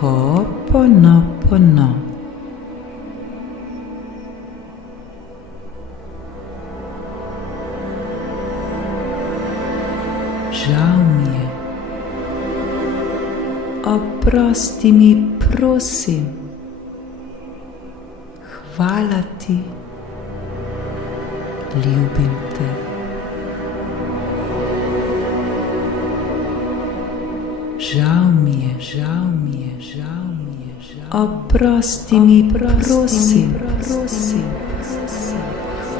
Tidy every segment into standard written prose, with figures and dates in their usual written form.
Ho'oponopono. Žao mi je. Oprosti mi, prosim. Hvala ti. Ljubim te. Žao mi je, žao mi je, žao mi je, žao. Oprosti mi, prosim.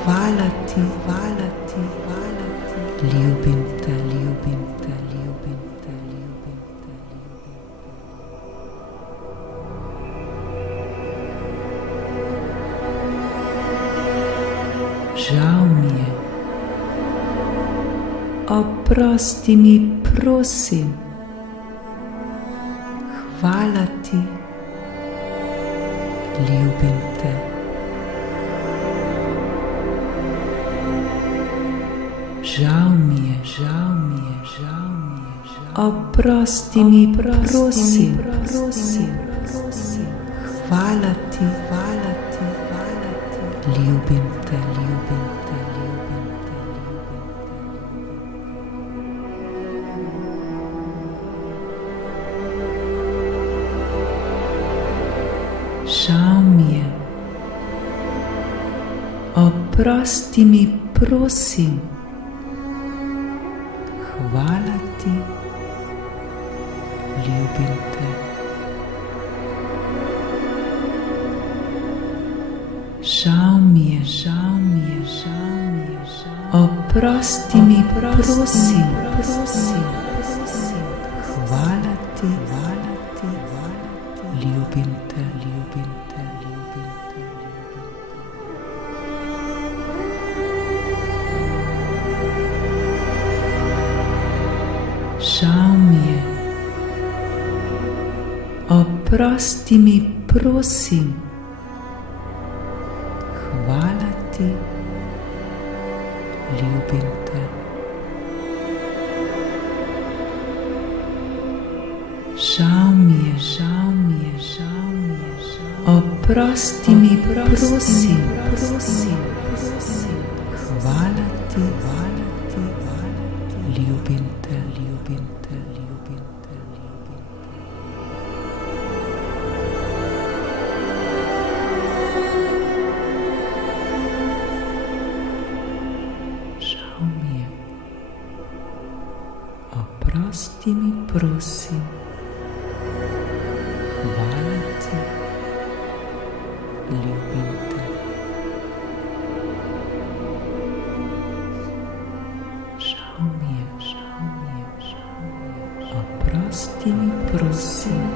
Hvala ti, hvala ti, hvala ti. Ljubim te, ljubim te, ljubim te, ljubim te, ljubim te. Žao mi je. Oprosti mi, prosim. Hvala ti. Ljubim te. Žao mi je, žao mi je, žao mi je, žao. Oprosti mi, prosim. Hvala ti, hvala ti, hvala ti. Ljubim te, ljubim te, ljubim te, ljubim te. Žao mi je. Oprosti mi, prosim. Hvala ti. Ljubim te. Žao mi je, žao mi je, žao mi je, žao. Oprosti mi, prosim. Hvala ti, hvala ti, hvala ti. Ljubim te, ljubim te, ljubim te, ljubim te. Žao mi je. Oprosti mi, prosim. Hvala ti. Ljubim te. Žao mi je, žao mi je, žao mi je, žao. Oprosti mi, prosim. Hvala ti, hvala ti, hvala ti. Ljubim te, ljubim te, ljubim te, ljubim te. Žao mi je. Oprosti mi, prosim. Hvala ti. Ljubim te. Žao mi je, žao mi je, žao mi je. Oprosti mi, prosim.